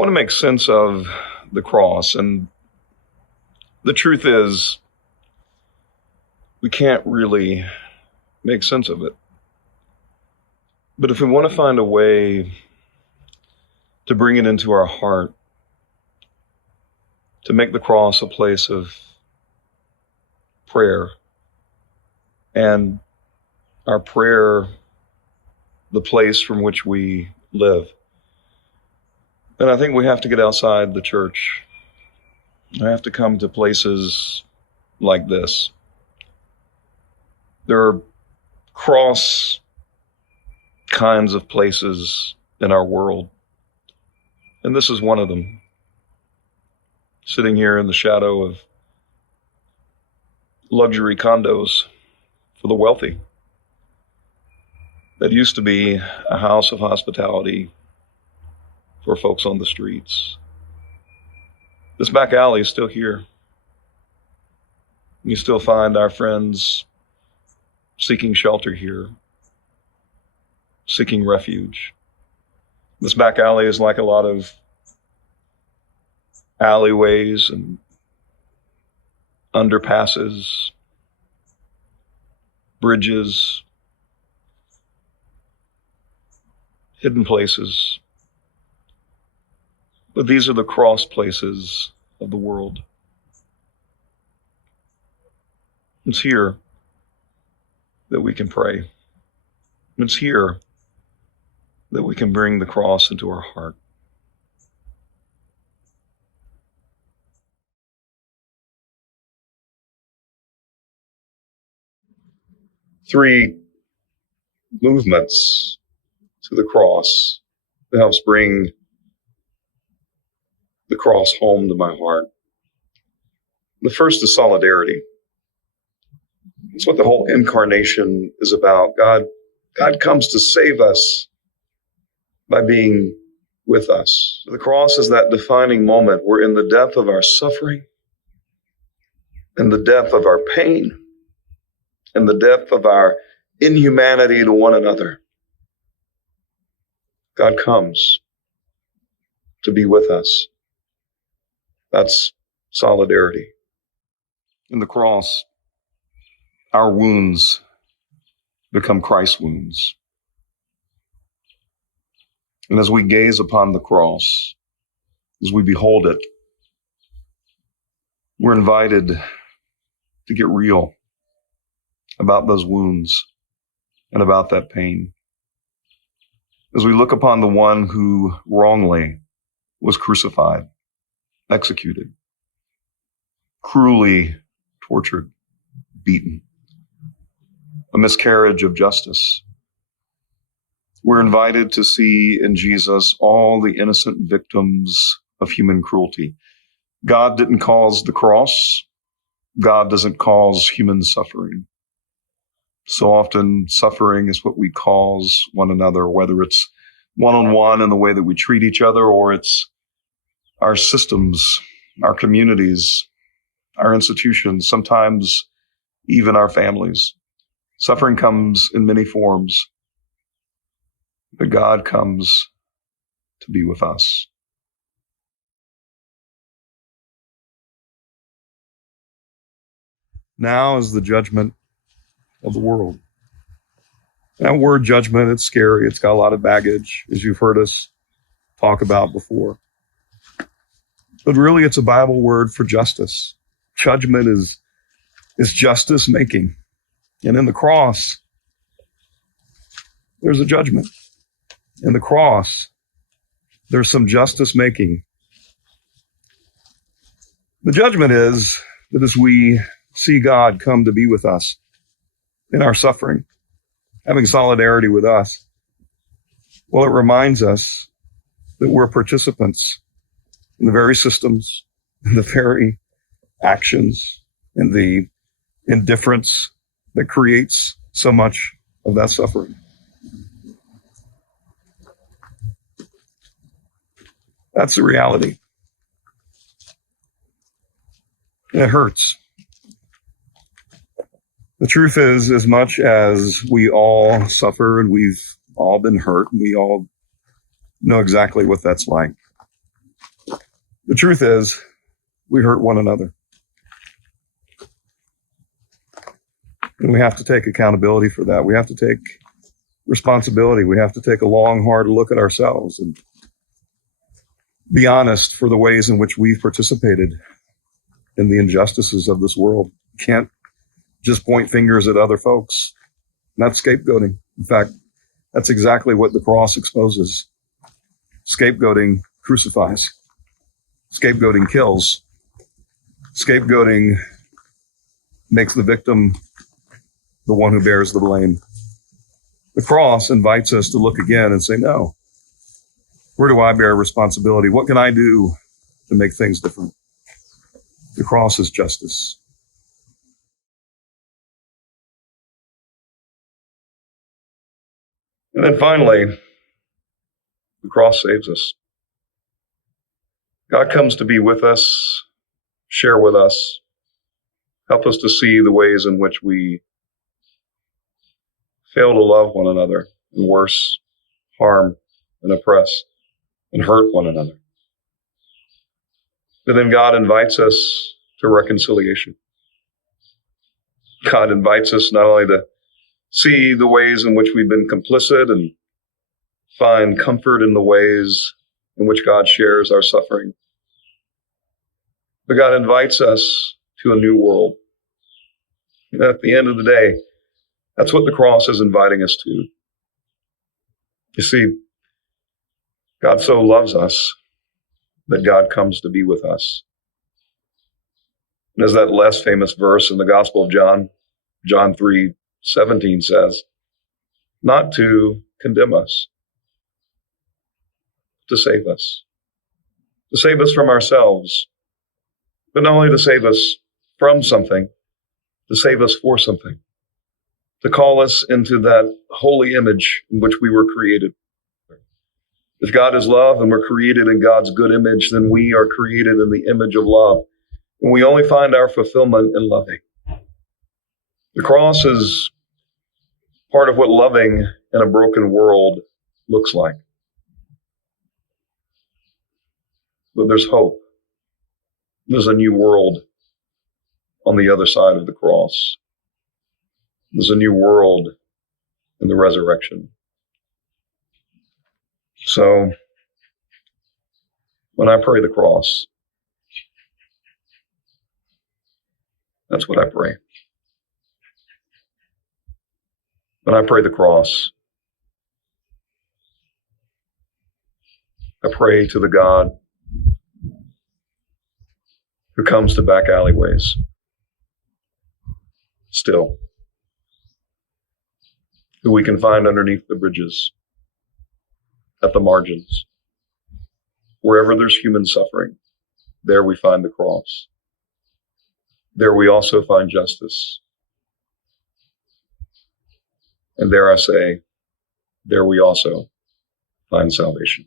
want to make sense of the cross, and the truth is, we can't really make sense of it. But if we want to find a way to bring it into our heart, to make the cross a place of prayer, and our prayer the place from which we live, then I think we have to get outside the church. I have to come to places like this. There are cross kinds of places in our world, and this is one of them. Sitting here in the shadow of luxury condos for the wealthy that used to be a house of hospitality for folks on the streets. This back alley is still here. You still find our friends seeking shelter here, seeking refuge. This back alley is like a lot of alleyways and underpasses, bridges, hidden places. But these are the cross places of the world. It's here that we can pray. It's here that we can bring the cross into our heart. Three movements to the cross that helps bring the cross home to my heart. The first is solidarity. It's what the whole incarnation is about. God comes to save us by being with us. The cross is that defining moment where in the depth of our suffering, in the depth of our pain, in the depth of our inhumanity to one another, God comes to be with us. That's solidarity. In the cross, our wounds become Christ's wounds. And as we gaze upon the cross, as we behold it, we're invited to get real about those wounds and about that pain. As we look upon the one who wrongly was crucified, executed, cruelly tortured, beaten, a miscarriage of justice, we're invited to see in Jesus all the innocent victims of human cruelty. God didn't cause the cross. God doesn't cause human suffering. So often suffering is what we cause one another, whether it's one-on-one in the way that we treat each other, or it's our systems, our communities, our institutions, sometimes even our families. Suffering comes in many forms, but God comes to be with us. Now is the judgment of the world. That word judgment, it's scary. It's got a lot of baggage, as you've heard us talk about before. But really, it's a Bible word for justice. Judgment is justice making. And in the cross, there's a judgment. In the cross, there's some justice making. The judgment is that as we see God come to be with us in our suffering, having solidarity with us, well, it reminds us that we're participants in the very systems, in the very actions, in the indifference that creates so much of that suffering. That's the reality. And it hurts. The truth is, as much as we all suffer and we've all been hurt, we all know exactly what that's like. The truth is, we hurt one another. And we have to take accountability for that. We have to take responsibility. We have to take a long, hard look at ourselves and be honest for the ways in which we've participated in the injustices of this world. Can't just point fingers at other folks. Not scapegoating. In fact, that's exactly what the cross exposes. Scapegoating crucifies. Scapegoating kills. Scapegoating makes the victim the one who bears the blame. The cross invites us to look again and say, no, where do I bear responsibility? What can I do to make things different? The cross is justice. And then finally, the cross saves us. God comes to be with us, share with us, help us to see the ways in which we fail to love one another, and worse, harm and oppress and hurt one another. But then God invites us to reconciliation. God invites us not only to see the ways in which we've been complicit and find comfort in the ways in which God shares our suffering, but God invites us to a new world. And at the end of the day, that's what the cross is inviting us to. You see, God so loves us that God comes to be with us. And as that less famous verse in the Gospel of John, John 3:17 says, not to condemn us, to save us from ourselves, but not only to save us from something, to save us for something, to call us into that holy image in which we were created. If God is love and we're created in God's good image, then we are created in the image of love. And we only find our fulfillment in loving. The cross is part of what loving in a broken world looks like. But there's hope. There's a new world on the other side of the cross. There's a new world in the resurrection. So, when I pray the cross, that's what I pray. When I pray the cross, I pray to the God who comes to back alleyways still, who we can find underneath the bridges, at the margins. Wherever there's human suffering, there we find the cross. There we also find justice. And there I say, there we also find salvation.